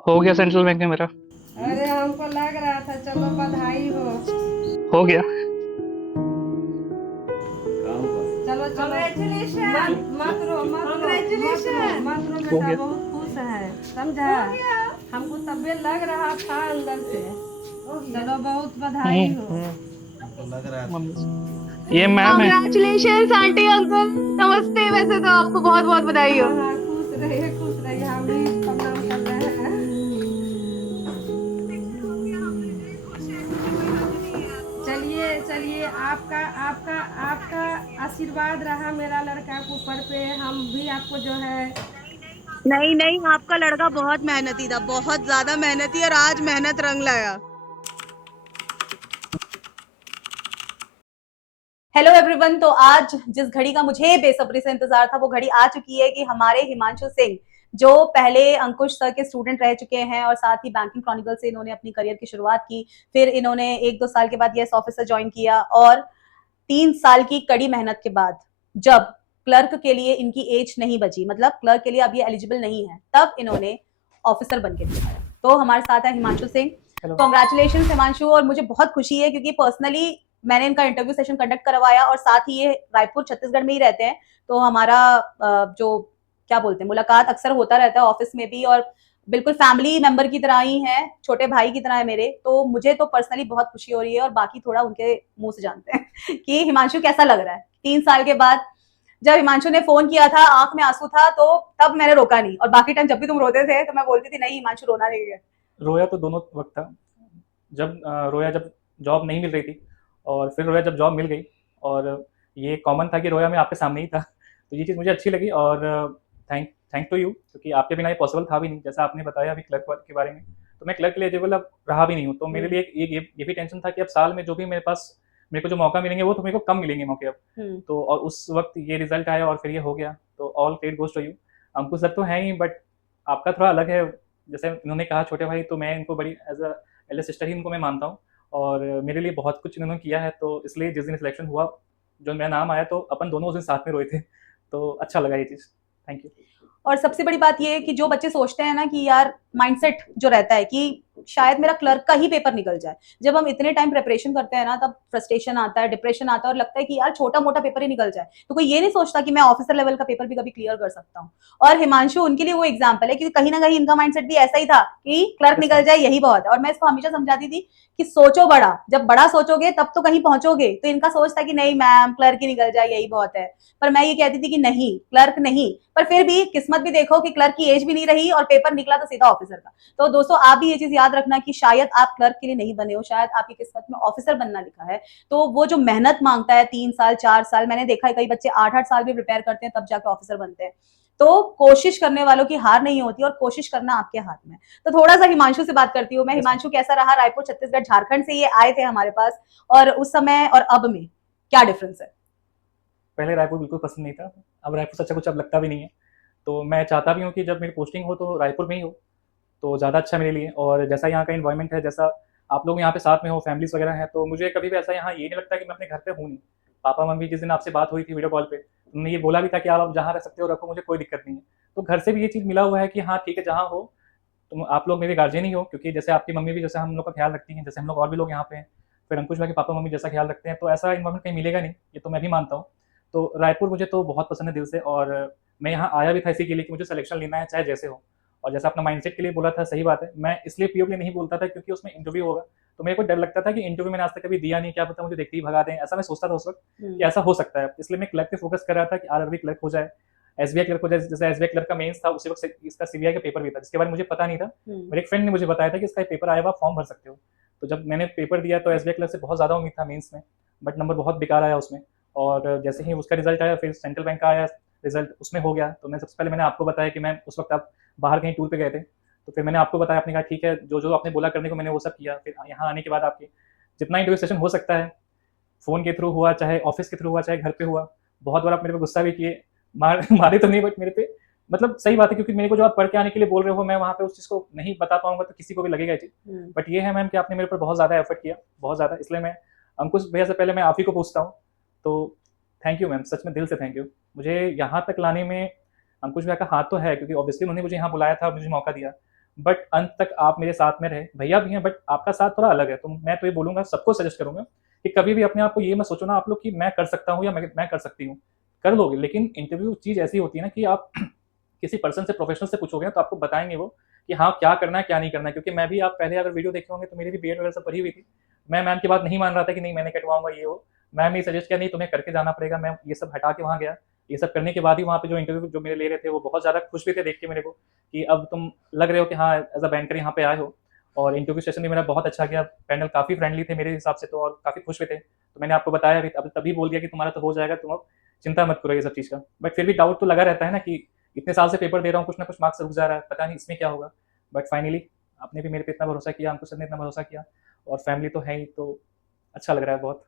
हो गया central bank में मेरा। अरे हमको लग रहा था, चलो बधाई हो। हो गया। चलो चलो, मत मत रो, मत रो, मत रो, मत रो हो बेटा, गया। बहुत खुश है, समझा। हमको तबे लग रहा था अंदर से। चलो बहुत बधाई हो। मम्मी ये मैम है। Congratulation aunty uncle. नमस्ते। वैसे तो आपको बहुत बहुत बधाई हो। हाँ हाँ, खुश रहिए, हम भी प्रणाम कर रहे हैं। चलिए चलिए, आपका आपका आपका आशीर्वाद रहा मेरा लड़का के ऊपर पे, हम भी आपको जो है। नहीं नहीं, आपका लड़का बहुत मेहनती था, बहुत ज्यादा मेहनती, और आज मेहनत रंग लाया। Hello everyone. तो आज जिस घड़ी का मुझे बेसब्री से इंतजार था, वो घड़ी आ चुकी है कि हमारे हिमांशु सिंह, जो पहले अंकुश सर के स्टूडेंट रह चुके हैं और साथ ही बैंकिंग क्रॉनिकल से इन्होंने अपनी करियर की शुरुआत की, फिर इन्होंने 1-2 साल के बाद यस ऑफिसर ज्वाइन किया, और 3 साल की कड़ी मेहनत के बाद जब क्लर्क के लिए इनकी एज नहीं बची, मतलब क्लर्क के लिए अब ये एलिजिबल नहीं है, तब इन्होंने ऑफिसर बन के दिखाया। तो हमारे साथ है हिमांशु सिंह। कॉन्ग्रेचुलेशन हिमांशु। और मुझे बहुत खुशी है क्योंकि पर्सनली मैंने इनका इंटरव्यू सेशन कंडक्ट करवाया, और साथ ही ये रायपुर छत्तीसगढ़ में ही रहते हैं, तो हमारा जो क्या बोलते हैं, मुलाकात अक्सर होता रहता है ऑफिस में भी, और बिल्कुल फैमिली मेंबर की तरह ही है, छोटे भाई की तरह है मेरे। तो मुझे तो पर्सनली बहुत खुशी हो रही है, और बाकी थोड़ा उनके मुंह से जानते हैं कि हिमांशु कैसा लग रहा है 3 साल के बाद। जब हिमांशु ने फोन किया था, आंख में आंसू था, तो तब मैंने रोका नहीं, और बाकी टाइम जब भी तुम रोते थे तो मैं बोलती थी नहीं हिमांशु, रोना नहीं है। रोया तो दोनों वक्त था। जब रोया जब जॉब नहीं मिल रही थी, और फिर रोया जब जॉब मिल गई। और ये कॉमन था कि रोया मैं आपके सामने ही था। तो ये चीज़ मुझे अच्छी लगी, और थैंक थैंक टू यू, क्योंकि आपके बिना ये पॉसिबल था भी नहीं। जैसा आपने बताया अभी क्लर्क के बारे में, तो मैं क्लर्क के लिए एलिजिबल अब रहा भी नहीं हूँ। तो मेरे लिए ये भी टेंशन था कि अब साल में जो भी मेरे को जो मौका मिलेंगे, वो तो मेरे को कम मिलेंगे मौके अब। तो और उस वक्त ये रिजल्ट आया और फिर ये हो गया, तो all credit goes to you. Ankush sir तो हैं ही, बट आपका थोड़ा अलग है। जैसे इन्होंने कहा छोटे भाई, तो मैं इनको बड़ी एज अ एल्डर सिस्टर ही इनको मैं मानता हूँ। और मेरे लिए बहुत कुछ इन्होंने किया है, तो इसलिए जिस दिन सिलेक्शन हुआ, जो मेरा नाम आया, तो अपन दोनों उस दिन साथ में रोए थे। तो अच्छा लगा ये चीज़। Thank you. और सबसे बड़ी बात ये है कि जो बच्चे सोचते हैं ना कि यार, माइंडसेट जो रहता है कि शायद मेरा क्लर्क का ही पेपर निकल जाए, जब हम इतने टाइम प्रिपरेशन करते हैं ना, तब फ्रस्ट्रेशन आता है, डिप्रेशन आता है, और लगता है कि यार छोटा मोटा पेपर ही निकल जाए, तो कोई ये नहीं सोचता कि मैं ऑफिसर लेवल का पेपर भी कभी क्लियर कर सकता हूँ। और हिमांशु उनके लिए वो एग्जाम्पल है, क्योंकि कहीं ना कहीं इनका माइंडसेट भी ऐसा ही था कि क्लर्क यस निकल मैम। जाए यही बहुत है। और मैं इसको हमेशा समझाती थी कि सोचो बड़ा, जब बड़ा सोचोगे तब तो कहीं पहुंचोगे। तो इनका सोच था कि नहीं मैम, क्लर्क ही निकल जाए यही बहुत है। पर मैं ये कहती थी कि नहीं, क्लर्क नहीं। पर फिर भी किस्मत भी देखो कि क्लर्क की एज भी नहीं रही और पेपर निकला तो सीधा ऑफिसर का। तो दोस्तों, आप भी ये चीज याद रखना कि शायद आप क्लर्क के लिए नहीं बने हो, शायद आपकी किस्मत में ऑफिसर बनना लिखा है। तो वो जो मेहनत मांगता है 3 साल 4 साल, मैंने देखा है कई बच्चे 8-8 साल भी प्रिपेयर करते हैं तब जाके ऑफिसर बनते हैं। तो कोशिश करने वालों की हार नहीं होती, और कोशिश करना आपके हाथ में। तो थोड़ा सा हिमांशु से बात करती हूँ मैं। Yes ma'am. हिमांशु, कैसा रहा रायपुर छत्तीसगढ़, झारखंड से ये आए थे हमारे पास, और उस समय और अब में क्या डिफरेंस है? पहले रायपुर बिल्कुल पसंद नहीं था। अब रायपुर से अच्छा कुछ अब लगता भी नहीं है। तो मैं चाहता भी हूँ कि जब मेरी पोस्टिंग हो तो रायपुर में ही हो, तो ज़्यादा अच्छा मेरे लिए। और जैसा यहाँ का इन्वायरमेंट है, जैसा आप लोग यहाँ पे साथ में हो, फैमिलीज वगैरह हैं, तो मुझे कभी भी ऐसा यहाँ ये नहीं लगता कि मैं अपने घर पे हूँ नहीं। पापा मम्मी, जिस दिन आपसे बात हुई थी वीडियो कॉल पे, उन्होंने ये बोला भी था कि आप जहाँ रह सकते हो रखो, मुझे कोई दिक्कत नहीं है। तो घर से भी ये चीज़ मिला हुआ है कि हाँ ठीक है, जहाँ हो तुम, आप लोग मेरे गार्जियन ही हो। क्योंकि जैसे आपकी मम्मी भी जैसे हम लोग का ख्याल रखती हैं, जैसे हम लोग और भी लोग यहाँ पे हैं, फिर अंकुश भाई के पापा मम्मी जैसा ख्याल रखते हैं, तो ऐसा इन्वायरमेंट कहीं मिलेगा नहीं, ये तो मैं भी मानता हूँ। तो रायपुर मुझे तो बहुत पसंद है दिल से। और मैं यहाँ आया भी था इसी के लिए कि मुझे सिलेक्शन लेना है चाहे जैसे हो। और जैसा अपना माइंडसेट के लिए बोला था, सही बात है। मैं इसलिए पीओ के लिए नहीं बोलता था क्योंकि उसमें इंटरव्यू होगा, तो मेरे को डर लगता था कि इंटरव्यू मैंने आज तक कभी दिया नहीं, क्या पता मुझे देखते ही भगा दें। ऐसा मैं सोचता था उस वक्त कि ऐसा हो सकता है, इसलिए मैं क्लर्क पे फोकस कर रहा था कि आरआरबी क्लर्क हो जाए, एसबीआई क्लर्क हो जाए। जैसे एसबीआई क्लर्क का मेंस था, उसी वक्त इसका सीबीआई का पेपर भी था, जिसके बारे में मुझे पता नहीं था। मेरे एक फ्रेंड ने मुझे बताया था कि इसका पेपर आया हुआ, फॉर्म भर सकते हो। तो जब मैंने पेपर दिया, तो एसबीआई क्लर्क से बहुत ज़्यादा उम्मीद था मेंस में, बट नंबर बहुत बेकार आया उसमें। और जैसे ही उसका रिजल्ट आया, फिर सेंट्रल बैंक का आया रिजल्ट, उसमें हो गया। तो मैं सबसे पहले मैंने आपको बताया कि मैं उस वक्त आप बाहर कहीं टूर पे गए थे, तो फिर मैंने आपको बताया, आपने कहा ठीक है, जो जो आपने बोला करने को मैंने वो सब किया। फिर यहाँ आने के बाद आपके जितना इंटरव्यू सेशन हो सकता है, फ़ोन के थ्रू हुआ, चाहे ऑफिस के थ्रू हुआ, चाहे घर पे हुआ। बहुत बार आप मेरे पे गुस्सा भी किए, मारे तो नहीं, बट मेरे पे, मतलब सही बात है, क्योंकि मेरे को जो आप पढ़ के आने के लिए बोल रहे हो, मैं वहाँ पे उस चीज़ को नहीं बता पाऊंगा, तो किसी को भी लगेगा ये चीज़। बट ये है मैम कि आपने मेरे ऊपर बहुत ज़्यादा एफर्ट किया, बहुत ज़्यादा। इसलिए मैं अंकुश भैया से पहले मैं आप ही को पूछता हूँ। तो थैंक यू मैम, सच में दिल से थैंक यू। मुझे यहाँ तक लाने में अंकुश भैया का हाथ तो है, क्योंकि ऑब्वियसली उन्होंने मुझे यहाँ बुलाया था, मुझे मौका दिया। बट अंत तक आप मेरे साथ में रहे। भैया भी हैं बट आपका साथ थोड़ा अलग है। तो मैं तो ये बोलूँगा, सबको सजेस्ट करूँगा कि कभी भी अपने आप को ये मत सोचो ना आप लोग कि मैं कर सकता हूँ या मैं कर सकती हूँ। कर लोगे, लेकिन इंटरव्यू चीज़ ऐसी होती है ना कि आप किसी पर्सन से, प्रोफेशनल से पूछोगे तो आपको बताएँगे वो कि हाँ, क्या करना है, क्या नहीं करना है। क्योंकि मैं भी, आप पहले अगर वीडियो देखे होंगे तो मेरी भी बीएड वगैरह सब भरी हुई थी। मैं मैम की बात नहीं मान रहा था कि नहीं मैंने कटवाऊँगा ये वो। मैम ने सजेस्ट किया नहीं तुम्हें करके जाना पड़ेगा। मैं ये सब हटा के वहाँ गया। ये सब करने के बाद ही वहाँ पे जो इंटरव्यू जो मेरे ले रहे थे वो बहुत ज़्यादा खुश भी थे देख के मेरे को कि अब तुम लग रहे हो कि हाँ, एज़ अ बैंकर यहाँ पे आए हो। और इंटरव्यू सेशन भी मेरा बहुत अच्छा गया। पैनल काफ़ी फ्रेंडली थे मेरे हिसाब से तो, और काफ़ी खुश भी थे। तो मैंने आपको बताया भी, अब तभी बोल दिया कि तुम्हारा तो हो जाएगा, तुम अब चिंता मत करो ये सब चीज़ का। बट फिर भी डाउट तो लगा रहता है ना कि इतने साल से पेपर दे रहा हूँ, कुछ ना कुछ मार्क्स रुक जा रहा है, पता नहीं इसमें क्या होगा। बट फाइनली आपने भी मेरे पे इतना भरोसा किया, अंकुश सर ने इतना भरोसा किया, और फैमिली तो है ही, तो अच्छा लग रहा है बहुत।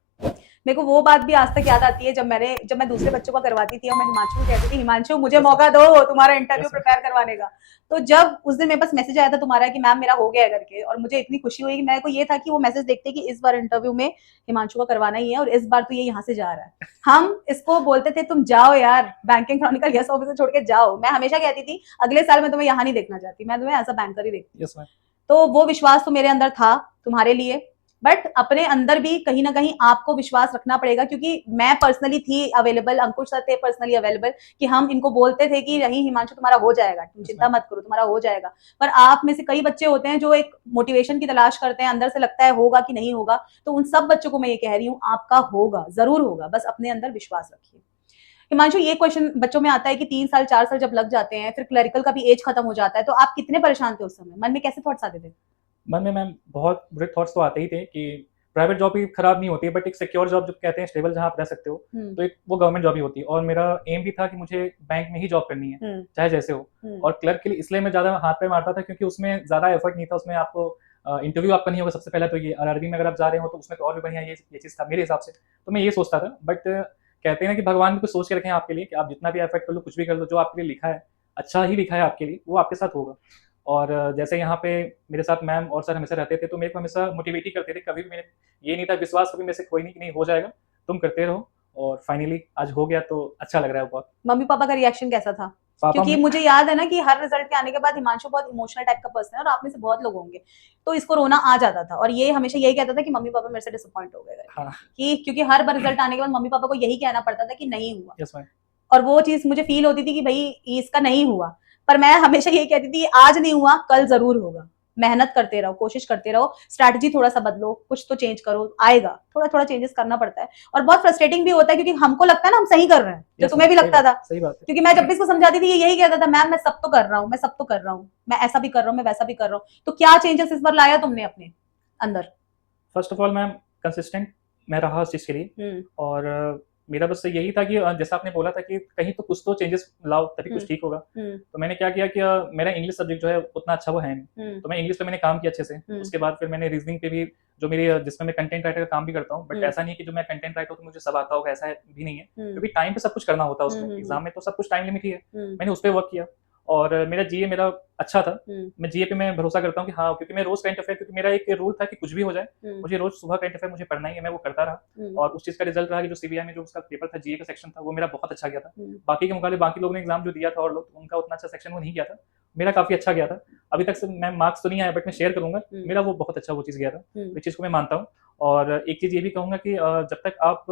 मेरे को वो बात भी आज तक याद आती है जब मैं दूसरे बच्चों का करवाती थी और मैं हिमांशु को कहती थी हिमांशु मुझे मौका दो तुम्हारा इंटरव्यू Yes, ma'am. प्रिपेयर करवाने का। तो जब उस दिन मेरे पास मैसेज आया था तुम्हारा कि मैम मेरा हो गया है करके, और मुझे इतनी खुशी हुई कि मेरे को ये था कि वो मैसेज देखते कि इस बार इंटरव्यू में हिमांशु का करवाना ही है और इस बार तो ये यहाँ से जा रहा है। हम इसको बोलते थे तुम जाओ यार बैंकिंग क्रॉनिकल यस ऑफिसर छोड़ के जाओ। मैं हमेशा कहती थी अगले साल मैं तुम्हें यहाँ नहीं देखना चाहती, मैं तुम्हें एज अ बैंकर ही देखती। Yes, ma'am. तो वो विश्वास तो मेरे अंदर था तुम्हारे लिए, बट अपने अंदर भी कहीं ना कहीं आपको विश्वास रखना पड़ेगा, क्योंकि मैं पर्सनली थी अवेलेबल, अंकुश सर थे पर्सनली अवेलेबल, कि हम इनको बोलते थे कि नहीं हिमांशु तुम्हारा हो जाएगा, तुम चिंता मत करो तुम्हारा हो जाएगा। पर आप में से कई बच्चे होते हैं जो एक मोटिवेशन की तलाश करते हैं, अंदर से लगता है होगा कि नहीं होगा। तो उन सब बच्चों को मैं ये कह रही हूँ आपका होगा, जरूर होगा, बस अपने अंदर विश्वास रखिए। हिमांशु ये क्वेश्चन बच्चों में आता है कि 3 साल 4 साल जब लग जाते हैं फिर क्लरिकल का भी एज खत्म हो जाता है, तो आप कितने परेशान थे उस समय, मन में कैसे थॉट्स आते थे? मन में मैम बहुत बुरे थॉट्स तो आते ही थे कि प्राइवेट जॉब भी खराब नहीं होती है, बट एक सिक्योर जॉब जो कहते हैं, स्टेबल, जहाँ आप रह सकते हो, तो एक वो गवर्नमेंट जॉब ही होती है। और मेरा एम भी था कि मुझे बैंक में ही जॉब करनी है, चाहे जैसे हो। और क्लर्क के लिए इसलिए मैं ज़्यादा हाथ पे मारता था क्योंकि उसमें ज़्यादा एफर्ट नहीं था, उसमें आपको इंटरव्यू आपका नहीं होगा सबसे पहले तो ये, आरआरबी में अगर आप जा रहे हो तो उसमें तो और भी बढ़िया ये चीज़ था मेरे हिसाब से। तो मैं ये सोचता था, बट कहते हैं ना कि भगवान भी कुछ सोच के रखे हैं आपके लिए कि आप जितना भी एफर्ट कर लो, कुछ भी कर लो, जो आपके लिए लिखा है, अच्छा ही लिखा है आपके लिए, वो आपके साथ होगा। और जैसे यहाँ पे मेरे साथ मैम और सर हमेशा रहते थे, तो मेरे को हमेशा मोटिवेट ही करते थे। कभी भी मैंने ये नहीं था, विश्वास कभी मेरे से खोई नहीं कि नहीं हो जाएगा, तुम करते रहो। और फाइनली आज हो गया तो अच्छा लग रहा है बहुत। मम्मी पापा का रिएक्शन कैसा था? पापा क्योंकि में मुझे याद है ना कि हर रिजल्ट के आने के बाद हिमांशु बहुत इमोशनल टाइप का पर्सन है और आप में से बहुत लोग होंगे, तो इसको रोना आ जाता था और ये हमेशा यही कहता था कि मम्मी पापा मेरे से डिसअपॉइंट हो गए, हाँ, कि क्योंकि हर बार रिजल्ट आने के बाद मम्मी पापा को यही कहना पड़ता था कि नहीं हुआ। Yes ma'am. और वो चीज मुझे फील होती थी कि भाई इसका नहीं हुआ, पर मैं हमेशा यही कहती थी आज नहीं हुआ कल जरूर होगा, मेहनत करते रहो, कोशिश करते रहो, स्ट्रैटेजी थोड़ा सा बदलो, कुछ तो चेंज करो, आएगा, थोड़ा थोड़ा चेंजेस करना पड़ता है। और बहुत फ्रस्ट्रेटिंग भी होता है क्योंकि हमको लगता है ना हम सही कर रहे हैं, जो यस तुम्हें मैम, भी लगता था। सही बात है। क्योंकि मैं जब भी इसको समझाती थी ये यही कहता था मैम मैं सब तो कर रहा हूँ, मैं सब तो कर रहा हूँ, मैं ऐसा भी कर रहा हूँ, मैं वैसा भी कर रहा हूँ। तो क्या चेंजेस इस बार लाया तुमने अपने अंदर? First of all ma'am, consistent मैं रहा उस चीज़ के लिए। और मेरा बस यही था कि जैसा आपने बोला था कि कहीं तो कुछ तो चेंजेस लाओ तभी कुछ ठीक होगा। तो मैंने क्या किया कि मेरा इंग्लिश सब्जेक्ट जो है उतना अच्छा वो है नहीं, तो मैं इंग्लिश पे मैंने काम किया अच्छे से। उसके बाद फिर मैंने रीजनिंग पे भी, जो मेरी जिसमें मैं कंटेंट राइटर का काम भी करता हूँ, बट ऐसा नहीं कि जो मैं कंटेंट राइटर हूँ तो मुझे सब आता होगा, ऐसा भी नहीं है, क्योंकि टाइम पे सब कुछ करना होता है उसमें। एग्जाम में तो सब कुछ टाइम लिमिट ही है। मैंने उस पर वर्क किया और मेरा जीए मेरा अच्छा था। मैं जीए पे मैं भरोसा करता हूँ कि हाँ, क्योंकि मैं रोज करंट अफेयर, क्योंकि मेरा एक रूल था कि कुछ भी हो जाए मुझे रोज सुबह करंट अफेयर मुझे पढ़ना ही है, मैं वो करता रहा। और उस चीज का रिजल्ट रहा कि जो सीबीआई में जो उसका पेपर था, जीए का सेक्शन था, वो मेरा बहुत अच्छा गया था। बाकी के मुकाबले बाकी लोगों ने एग्जाम जो दिया था और लोग, उनका उतना अच्छा सेक्शन वो नहीं गया था, मेरा काफी अच्छा गया था। अभी तक से मैं मार्क्स तो नहीं आया, बट मैं शेयर करूंगा, मेरा वो बहुत अच्छा वो चीज गया था, इस चीज को मैं मानता हूँ। और एक चीज ये भी कहूंगा कि जब तक आप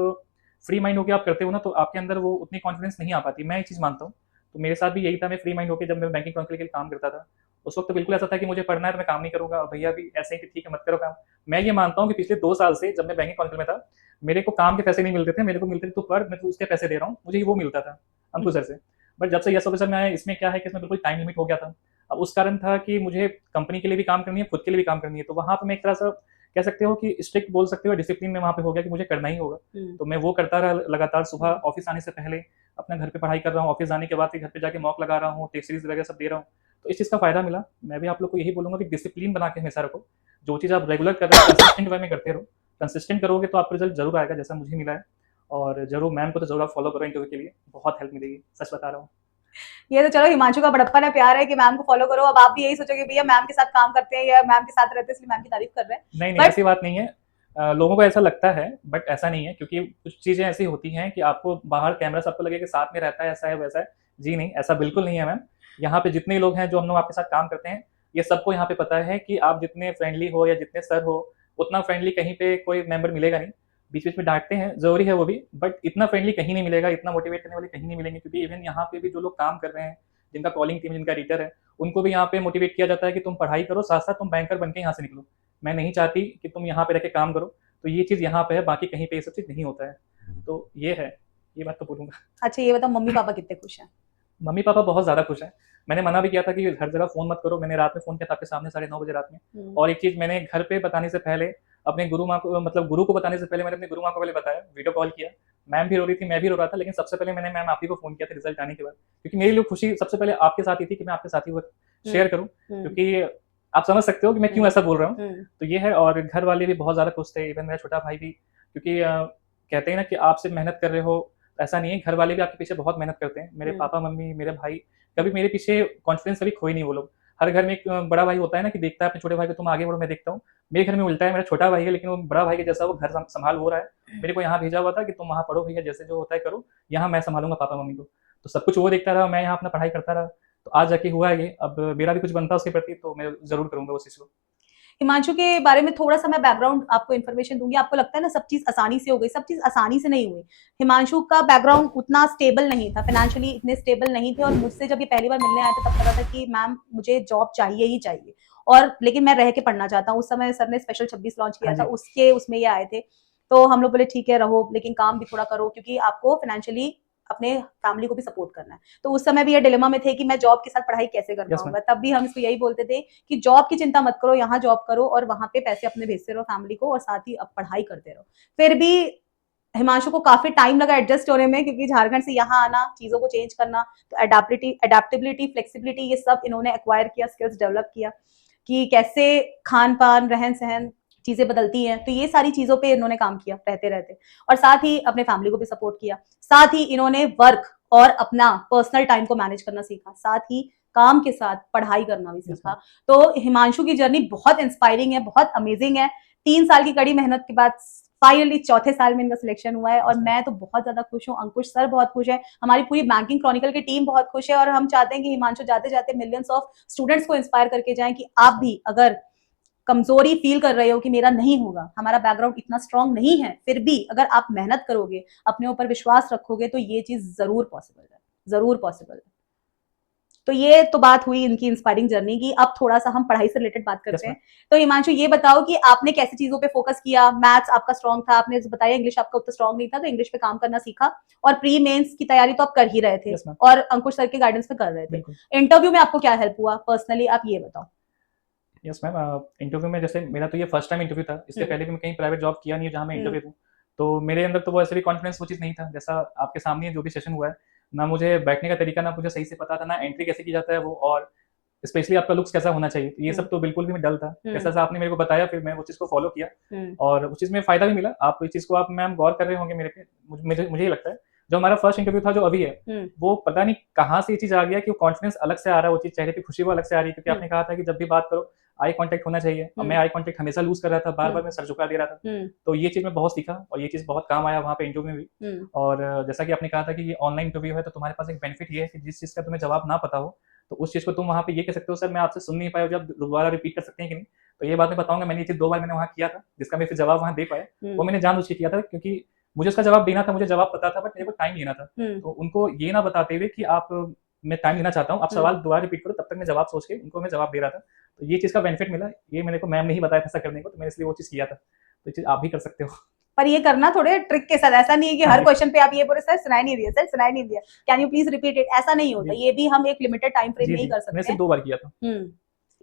फ्री माइंड होकर आप करते हो ना, तो आपके अंदर वो उतनी कॉन्फिडेंस नहीं आ पाती, मैं ये चीज मानता हूँ। तो मेरे साथ भी यही था, मैं फ्री माइंड होकर जब मैं बैंकिंग क्रॉनिकल के लिए काम करता था, उस वक्त तो बिल्कुल ऐसा था कि मुझे पढ़ना है तो मैं काम नहीं करूंगा, और भैया भी ऐसे ही कि ठीक है मत करो काम। मैं ये मानता हूँ कि पिछले 2 साल से जब मैं बैंकिंग क्रॉनिकल में था, मेरे को काम के पैसे नहीं मिलते थे, मेरे को मिलते थे तू पढ़, मैं तो उसके पैसे दे रहा हूँ, मुझे वो मिलता था अंकुश सर से। बट जब से यस ऑफिसर में आया, इसमें क्या है कि इसमें बिल्कुल टाइम लिमिट हो गया था। अब उस कारण था कि मुझे कंपनी के लिए भी काम करनी है, खुद के लिए भी काम करनी है, तो वहाँ पर मैं एक तरह से कह सकते हो कि स्ट्रिक्ट बोल सकते हो, डिसिप्लिन में वहाँ पे हो गया कि मुझे करना ही होगा। तो मैं वो करता रहा लगातार, सुबह ऑफिस आने से पहले अपना घर पे पढ़ाई कर रहा हूँ, ऑफिस जाने के बाद फिर घर पे जाके मॉक लगा रहा हूँ, टेस्ट सीरीज वगैरह सब दे रहा हूँ। तो इस चीज़ का फायदा मिला। मैं भी आप लोग को यही बोलूँगा कि डिसिप्लिन बना के हमेशा रखो, जो चीज़ आप रेगुलर कर रहे हो कंसिस्टेंट वे में करते रहो। कंसिस्टेंट करोगे तो आपको रिजल्ट जरूर आएगा, जैसा मुझे मिला है। और जरूर मैम को तो जरूर आप फॉलो करो इंटरव्यू के लिए, बहुत हेल्प मिलेगी, सच बता रहा हूँ। ये तो चलो हिमांशु का बड़प्पन है, प्यार है कि मैम को फॉलो करो। अब आप भी यही सोचोगे भैया मैम के साथ काम करते हैं या मैम के साथ रहते हैं इसलिए मैम की तारीफ कर रहे हैं। नहीं नहीं, बट ऐसी बात नहीं है। लोगों को ऐसा लगता है, बट ऐसा नहीं है, क्योंकि कुछ चीज़ें ऐसी होती हैं कि आपको बाहर कैमरा सबको लगे कि साथ में रहता है, ऐसा है वैसा है। जी नहीं, ऐसा बिल्कुल नहीं है मैम। यहाँ पे जितने लोग हैं जो हम लोग आपके साथ काम करते हैं, ये सबको यहाँ पे पता है कि आप जितने फ्रेंडली हो या जितने सर हो, उतना फ्रेंडली कहीं पे कोई मेंबर मिलेगा नहीं। बीच-बीच में डाँटते हैं, ज़रूरी है वो भी, बट इतना फ्रेंडली कहीं नहीं मिलेगा, इतना मोटिवेट करने वाले कहीं नहीं मिलेंगे, क्योंकि इवन यहाँ पे भी जो लोग काम कर रहे हैं, जिनका कॉलिंग टीम, जिनका एडिटर है, उनको भी यहाँ पे मोटिवेट किया जाता है कि तुम पढ़ाई करो, साथ-साथ तुम बैंकर बन के यहाँ से निकलो। मैं नहीं चाहती कि तुम यहाँ पे रह के काम करो, तो ये चीज़ यहाँ पे है, बाकी कहीं पे ये सब चीज़ नहीं होता है। तो ये है, ये बात तो बोलूँगा। अच्छा ये बताओ मम्मी पापा कितने खुश हैं? मम्मी-पापा बहुत ज़्यादा खुश हैं। मैंने मना भी किया था कि हर जगह फ़ोन मत करो, मैंने रात में फ़ोन किया था आपके सामने 9:30 बजे रात में। और एक चीज़ मैंने घर पे बताने से पहले अपने गुरु माँ को, मतलब गुरु को बताने से पहले मैंने अपनी गुरु माँ को पहले बताया, वीडियो कॉल किया। मैम भी रो रही थी, मैं भी रो रहा था, लेकिन सबसे पहले मैंने मैम आप ही को फ़ोन किया था रिज़ल्ट आने के बाद। क्योंकि मेरे लिए खुशी सबसे पहले आपके साथ ही थी कि मैं आपके साथ ही वो शेयर करूँ, क्योंकि आप समझ सकते हो कि मैं क्यों ऐसा बोल रहा हूँ। तो ये है, और घर वाले भी बहुत ज़्यादा खुश थे, इवन मेरा छोटा भाई भी, क्योंकि कहते हैं ना कि आप सिर्फ मेहनत कर रहे हो, ऐसा नहीं है, घर वाले भी आपके पीछे बहुत मेहनत करते हैं। मेरे पापा, मम्मी, मेरे भाई कभी मेरे पीछे कॉन्फिडेंस कभी खोए नहीं वो लोग। हर घर में एक बड़ा भाई होता है ना कि देखता है अपने छोटे भाई को, तुम आगे बढ़ो मैं देखता हूँ। मेरे घर में उल्टा है, मेरा छोटा भाई है लेकिन वो बड़ा भाई के जैसा वो घर संभाल हो रहा है। मेरे को यहाँ भेजा हुआ था कि तुम वहाँ पढ़ो भैया, जैसे जो होता है करो, यहाँ मैं संभालूँगा पापा मम्मी को। तो सब कुछ वो देखता रहा, मैं यहाँ अपना पढ़ाई करता रहा। तो आज जाके हुआ ये, अब मेरा भी कुछ बनता है उसके प्रति, तो मैं ज़रूर करूँगा उस चीज़ को। हिमांशु के बारे में थोड़ा सा मैं बैकग्राउंड आपको इन्फॉर्मेशन दूंगी। आपको लगता है ना सब चीज आसानी से हो गई, सब चीज आसानी से नहीं हुई। हिमांशु का बैकग्राउंड उतना स्टेबल नहीं था, फाइनेंशियली इतने स्टेबल नहीं थे, और मुझसे जब ये पहली बार मिलने आए थे तब पता था कि मैम मुझे जॉब चाहिए ही चाहिए, और लेकिन मैं रह के पढ़ना चाहता हूँ। उस समय सर ने स्पेशल 26 लॉन्च किया था, उसके उसमें ये आए थे। तो हम लोग बोले ठीक है रहो, लेकिन काम भी थोड़ा करो, क्योंकि आपको फाइनेंशियली अपने फैमिली को भी सपोर्ट करना है। तो उस समय भी ये डिलेमा में थे कि मैं जॉब के साथ पढ़ाई कैसे कर यस पाऊंगा। तब भी हम इसको यही बोलते थे कि जॉब की चिंता मत करो, यहाँ जॉब करो और वहां पे पैसे अपने भेजते रहो फैमिली को, और साथ ही अब पढ़ाई करते रहो। फिर भी हिमांशु को काफी टाइम लगा एडजस्ट होने में, क्योंकि झारखंड से यहाँ आना, चीजों को चेंज करना, तो एडेप्टेबिलिटी, फ्लेक्सिबिलिटी, ये सब इन्होंने एक्वायर किया, स्किल्स डेवलप किया कि कैसे खान पान, रहन सहन, चीजें बदलती हैं। तो ये सारी चीजों पे इन्होंने काम किया रहते रहते, और साथ ही अपने फैमिली को भी सपोर्ट किया। साथ ही इन्होंने वर्क और अपना पर्सनल टाइम को मैनेज करना सीखा, साथ ही काम के साथ पढ़ाई करना भी सीखा। तो हिमांशु की जर्नी बहुत इंस्पायरिंग है, बहुत अमेजिंग है। 3 साल की कड़ी मेहनत के बाद फाइनली चौथे साल में इनका सिलेक्शन हुआ है, और मैं तो बहुत ज्यादा खुश हूँ। अंकुश सर बहुत खुश है, हमारी पूरी बैंकिंग क्रॉनिकल की टीम बहुत खुश है, और हम चाहते हैं कि हिमांशु जाते जाते मिलियंस ऑफ स्टूडेंट्स को इंस्पायर करके जाएं कि आप भी अगर कमजोरी फील कर रहे हो कि मेरा नहीं होगा, हमारा बैकग्राउंड इतना स्ट्रांग नहीं है, फिर भी अगर आप मेहनत करोगे, अपने ऊपर विश्वास रखोगे, तो ये चीज जरूर पॉसिबल है, जरूर पॉसिबल है। तो ये तो बात हुई इनकी इंस्पायरिंग जर्नी की। अब थोड़ा सा हम पढ़ाई से रिलेटेड बात करते हैं। तो हिमांशु ये बताओ कि आपने कैसी चीजों पे फोकस किया? मैथ्स आपका स्ट्रांग था, आपने बताया, इंग्लिश आपका उतना स्ट्रांग नहीं था, तो इंग्लिश पे काम करना सीखा, और प्री मेंस की तैयारी तो आप कर ही रहे थे, और अंकुश सर के गाइडेंस में कर रहे थे। इंटरव्यू में आपको क्या हेल्प हुआ पर्सनली, आप ये बताओ। यस मैम, इंटरव्यू में जैसे मेरा तो ये फर्स्ट टाइम इंटरव्यू था, इससे पहले भी मैं कहीं प्राइवेट जॉब किया नहीं है जहाँ मैं इंटरव्यू दूँ। तो मेरे अंदर तो वो ऐसे भी कॉन्फिडेंस वो चीज़ नहीं था, जैसा आपके सामने जो भी सेशन हुआ है, ना मुझे बैठने का तरीका ना मुझे सही से पता था, ना एंट्री कैसे की जाता है वो, और स्पेशली आपका लुक्स कैसा होना चाहिए, तो ये सब तो बिल्कुल भी मैं डल था। जैसा आपने मेरे को बताया, फिर मैं वो चीज़ को फॉलो किया, और उस चीज़ में फ़ायदा भी मिला। आप इस चीज़ को आप मैम गौर कर रहे होंगे मेरे पे, मुझे ये लगता है, जो हमारा फर्स्ट इंटरव्यू था जो अभी है, वो पता नहीं कहाँ से ये चीज़ आ गया कि वो कॉन्फिडेंस अलग से आ रहा है, वो चीज़ चेहरे पे खुशी वो अलग से आ रही है, क्योंकि आपने कहा था कि जब भी बात करो आई कांटेक्ट होना चाहिए। अब मैं आई कांटेक्ट हमेशा लूज़ कर रहा था, बार-बार मैं सर झुका दे रहा था। तो ये चीज़ मैं बहुत सीखा, और ये चीज़ बहुत काम आया वहाँ पे इंटरव्यू में भी। और जैसा कि आपने कहा था कि ये ऑनलाइन इंटरव्यू है, तो तुम्हारे पास एक बेनिफिट ये है कि जिस चीज़ का तुम्हें जवाब ना पता हो, तो उस चीज़ को तुम वहाँ पे ये कह सकते हो, सर मैं आपसे सुन नहीं पाया, जब दोबारा रिपीट कर सकते हैं कि नहीं? तो ये बात मैं बताऊँगा, मैंने ये चीज़ 2 बार मैंने वहाँ किया था, जिसका मैं फिर जवाब वहाँ दे पाया। वो मैंने जानबूझ के किया था, क्योंकि मुझे उसका जवाब देना था, मुझे जवाब पता था, बट मेरे को टाइम लेना था। तो उनको ये ना बताते हुए कि आप, मैं टाइम लेना चाहता हूँ, आप सवाल दोबारा रिपीट करो, तब तक मैं जवाब सोच के उनको मैं जवाब दे रहा था। तो ये चीज़ का बेनिफिट मिला, ये मेरे को मैम ने ही बताया था ऐसा करने को, तो मैंने इसलिए वो चीज़ किया था। तो ये चीज़ आप भी कर सकते हो। पर ये करना थोड़े ट्रिक के साथ, ऐसा नहीं है कि हर क्वेश्चन पे आप ये बोले सर सुनाई नहीं दिया, सर सुनाई नहीं दिया, can you please repeat it, ऐसा नहीं होता। ये भी हम एक लिमिटेड टाइम फ्रेम में ही कर सकते हैं। मैंने सिर्फ 2 बार किया था।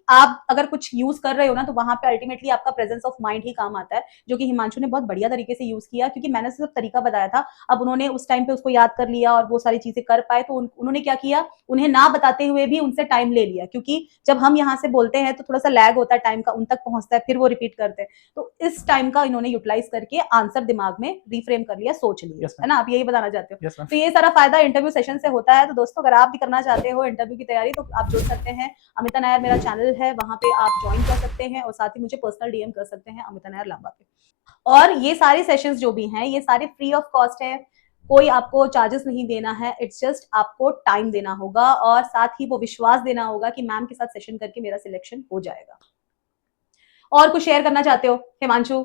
आप अगर कुछ यूज कर रहे हो ना, तो वहां पे अल्टीमेटली आपका प्रेजेंस ऑफ माइंड ही काम आता है, जो कि हिमांशु ने बहुत बढ़िया तरीके से यूज किया, क्योंकि मैंने सिर्फ तरीका बताया था, अब उन्होंने उस टाइम पे उसको याद कर लिया और वो सारी चीजें कर पाए। तो उन्होंने क्या किया, उन्हें ना बताते हुए भी उनसे टाइम ले लिया, क्योंकि जब हम यहाँ से बोलते हैं तो थोड़ा सा लैग होता है टाइम का, उन तक पहुंचता है, फिर वो रिपीट करते हैं। तो इस टाइम का इन्होंने यूटिलाइज करके आंसर दिमाग में रिफ्रेम कर लिया, सोच लिया, है ना? आप यही बताना चाहते हो। तो ये सारा फायदा इंटरव्यू सेशन से होता है। तो दोस्तों, अगर आप भी करना चाहते हो इंटरव्यू की तैयारी, तो आप जुड़ सकते हैं। अमिता नायर मेरा चैनल है, वहां पे आप ज्वाइन कर सकते हैं, और साथ ही मुझे पर्सनल डीएम कर सकते हैं अमिता नायर लांबा पे। और ये सारे सेशंस जो भी हैं, ये सारे फ्री ऑफ कॉस्ट है। कोई आपको चार्जेस नहीं देना है, इट्स जस्ट आपको टाइम देना होगा और साथ ही वो विश्वास देना होगा कि मैम के साथ सेशन करके मेरा सिलेक्शन हो जाएगा। और कुछ शेयर करना चाहते हो हिमांशु,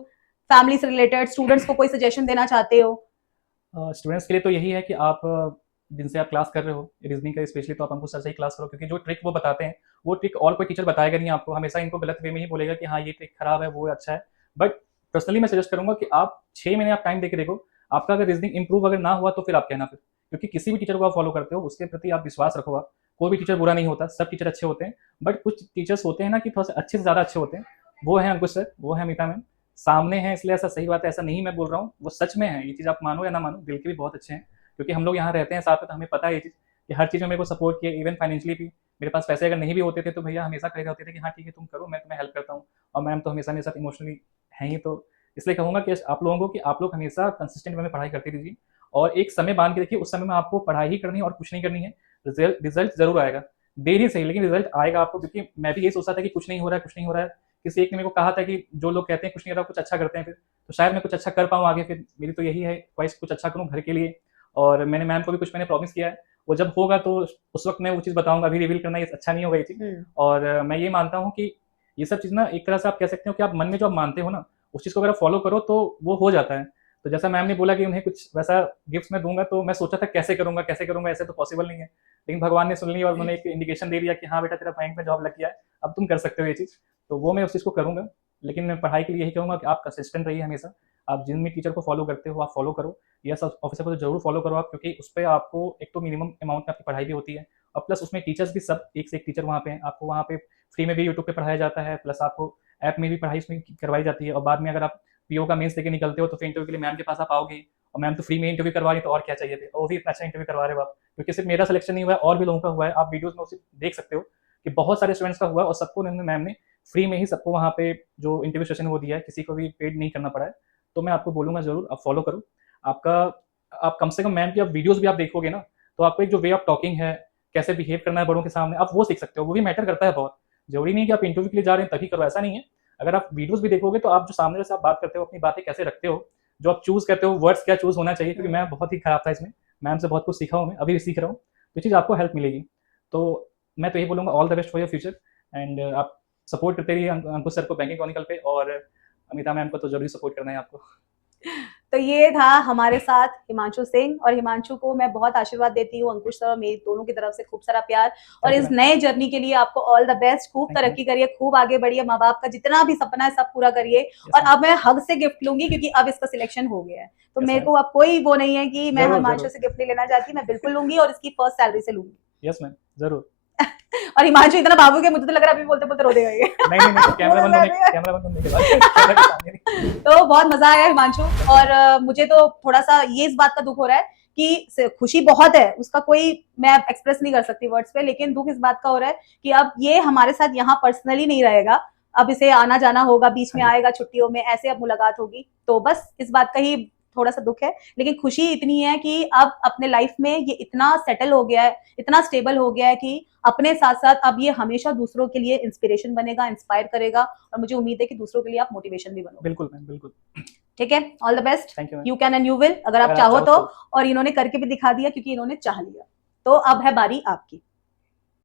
फैमिली से रिलेटेड, स्टूडेंट्स को कोई सजेशन देना चाहते हो? स्टूडेंट्स के लिए तो यही है कि आप जिनसे आप क्लास कर रहे हो रीजनिंग का स्पेशली, तो आप अंकुश सर से ही क्लास करो, क्योंकि जो ट्रिक वो बताते हैं वो ट्रिक और कोई टीचर बताएगा नहीं आपको। हमेशा इनको गलत वे में ही बोलेगा कि हाँ ये ट्रिक खराब है, वो अच्छा है। बट पर्सनली मैं सजेस्ट करूंगा कि आप 6 महीने आप टाइम दे के देखो, आपका अगर रीजनिंग इंप्रूव अगर ना हुआ तो फिर आप कहना फिर, क्योंकि किसी भी टीचर को आप फॉलो करते हो उसके प्रति आप विश्वास रखो। आप कोई भी टीचर बुरा नहीं होता, सब टीचर अच्छे होते हैं, बट कुछ टीचर्स होते हैं ना कि थोड़ा सा अच्छे से ज़्यादा अच्छे होते हैं। वो है अंकुश सर, वो है अमिता मैम, सामने है इसलिए ऐसा सही बात है, ऐसा नहीं मैं बोल रहा हूँ, वो सच में है। ये चीज़ आप मानो या ना मानो, दिल के भी बहुत अच्छे हैं, क्योंकि हम लोग यहाँ रहते हैं साथ में, तो हमें पता है ये चीज़ कि हर चीज़ में मेरे को सपोर्ट किया, इवन फाइनेंशियली भी। मेरे पास पैसे अगर नहीं भी होते थे तो भैया हमेशा कह रहे होते थे कि हाँ ठीक है तुम करो, मैं तुम्हें हेल्प करता हूँ। और मैम तो हमेशा मेरे साथ इमोशनली हैं ही, तो इसलिए कहूँगा कि आप लोगों को कि आप लोग हमेशा कंसिस्टेंट वे में पढ़ाई करते रहिए और एक समय बांध के देखिए, उस समय में आपको पढ़ाई ही करनी है और कुछ नहीं करनी है। रिजल्ट जरूर आएगा, देर ही सही लेकिन रिजल्ट आएगा आपको। क्योंकि मैं भी यही सोचता था कि कुछ नहीं हो रहा है, कुछ नहीं हो रहा है। किसी एक ने मेरे को कहा था कि जो लोग कहते हैं कुछ नहीं हो रहा, कुछ अच्छा करते हैं फिर, तो शायद मैं कुछ अच्छा कर पाऊँ आगे। फिर मेरी तो यही है ख्वाहिश, कुछ अच्छा करूँ घर के लिए। और मैंने मैम को भी कुछ मैंने प्रॉमिस किया है, वो जब होगा तो उस वक्त मैं वो चीज़ बताऊंगा, अभी रिवील करना ये अच्छा नहीं होगा ये चीज़। और मैं ये मानता हूँ कि ये सब चीज़ ना एक तरह से आप कह सकते हो कि आप मन में जो आप मानते हो ना, उस चीज़ को अगर आप फॉलो करो तो वो हो जाता है। तो जैसा मैम ने बोला कि उन्हें कुछ वैसा गिफ्ट मैं दूंगा, तो मैं सोचा था कैसे करूंगा कैसे करूंगा, ऐसे तो पॉसिबल नहीं है। लेकिन भगवान ने सुन ली और उन्होंने एक इंडिकेशन दे दिया कि हाँ बेटा तेरा बैंक में जॉब लग गया है, अब तुम कर सकते हो ये चीज़। तो वो मैं उस चीज़ को करूंगा। लेकिन मैं पढ़ाई के लिए यही कहूँगा कि आप कंसिस्टेंट रहिए हमेशा। आप जिन भी टीचर को फॉलो करते हो आप फॉलो करो, या सब ऑफिसर को तो जरूर फॉलो करो आप, क्योंकि उस पर आपको एक तो मिनिमम अमाउंट में आपकी पढ़ाई भी होती है, और प्लस उसमें टीचर्स भी सब एक से एक टीचर वहाँ पे हैं। आपको वहाँ पे फ्री में भी यूट्यूब पे पढ़ाया जाता है, प्लस आपको ऐप में भी पढ़ाई उसमें करवाई जाती है। और बाद में अगर आप पीओ का मेंस देके निकलते हो तो फिर इंटरव्यू के लिए मैम के पास आप आओगे, और मैम तो फ्री में इंटरव्यू करवा रही, तो और क्या चाहिए थे। और वो भी इतना अच्छा इंटरव्यू करवा रहे हो आप, क्योंकि सिर्फ मेरा सिलेक्शन नहीं हुआ है, और भी लोगों का हुआ है। आप वीडियोज में उसे देख सकते हो कि बहुत सारे स्टूडेंट्स का हुआ है, और सबको उन्होंने मैम ने फ्री में ही सबको वहाँ पे जो इंटरव्यू सेशन वो दिया है, किसी को भी पेड नहीं करना पड़ा है। तो मैं आपको बोलूँगा जरूर आप फॉलो करो। आपका आप कम से कम मैम की आप वीडियोस भी आप देखोगे ना, तो आपको एक जो वे ऑफ टॉकिंग है, कैसे बिहेव करना है बड़ों के सामने, आप वो सीख सकते हो। वो भी मैटर करता है बहुत। जरूरी नहीं कि आप इंटरव्यू के लिए जा रहे हैं तभी करो, ऐसा नहीं है। अगर आप वीडियोस भी देखोगे तो आप जो सामने से आप बात करते हो, अपनी बातें कैसे रखते हो, जो आप चूज करते हो, वर्ड्स क्या चूज होना चाहिए, क्योंकि मैं बहुत ही खराब था इसमें। मैम से बहुत कुछ सीखा हूँ, मैं अभी भी सीख रहा हूँ, तो ये चीज़ आपको हेल्प मिलेगी। तो मैं तो यही बोलूँगा, all the best for your future. And आप सपोर्ट करते रहिए अंकुश सर को बैंकिंग क्रॉनिकल पे, और अमिता मैम को तो जरूरी सपोर्ट करना है आपको। तो ये था हमारे साथ हिमांशु सिंह, और हिमांशु को मैं बहुत आशीर्वाद देती हूँ, अंकुश सर और मेरी दोनों की तरफ से खूब सारा प्यार। और इस नए जर्नी के लिए आपको ऑल द बेस्ट, खूब तरक्की करिए, खूब आगे बढ़िए, माँ बाप का जितना भी सपना है सब पूरा करिए। और अब मैं हग से गिफ्ट लूंगी क्योंकि अब इसका सिलेक्शन हो गया है, तो मेरे को अब कोई वो नहीं है कि मैं हिमांशु से गिफ्ट नहीं लेना चाहती, मैं बिल्कुल लूंगी और इसकी फर्स्ट सैलरी से लूंगी। यस मैम, जरूर। और हिमांशु इतना बाबू के, मुझे तो लग रहा है अभी बोलते बोलते रो देगा ये। नहीं, कैमरा बंद होने के बाद तो बहुत मजा आया हिमांशु, और मुझे तो थोड़ा सा ये इस बात का दुख हो रहा है कि खुशी बहुत है, उसका कोई मैं एक्सप्रेस नहीं कर सकती वर्ड्स पे, लेकिन दुख इस बात का हो रहा है कि अब ये हमारे साथ यहाँ पर्सनली नहीं रहेगा, अब इसे आना जाना होगा, बीच में आएगा छुट्टियों में, ऐसे अब मुलाकात होगी। तो बस इस बात का ही थोड़ा सा दुख है, लेकिन खुशी इतनी है कि अब अपने लाइफ में ये इतना सेटल हो गया है, इतना स्टेबल हो गया है कि अपने साथ साथ अब ये हमेशा दूसरों के लिए इंस्पिरेशन बनेगा, इंस्पायर करेगा, और मुझे उम्मीद है कि दूसरों के लिए आप मोटिवेशन भी बनोगे। बिल्कुल मैम, बिल्कुल। ठीक है, all the best, thank you, you can and you will, अगर आप चाहो तो। और इन्होंने करके भी दिखा दिया क्योंकि इन्होंने चाह लिया, तो अब है बारी आपकी।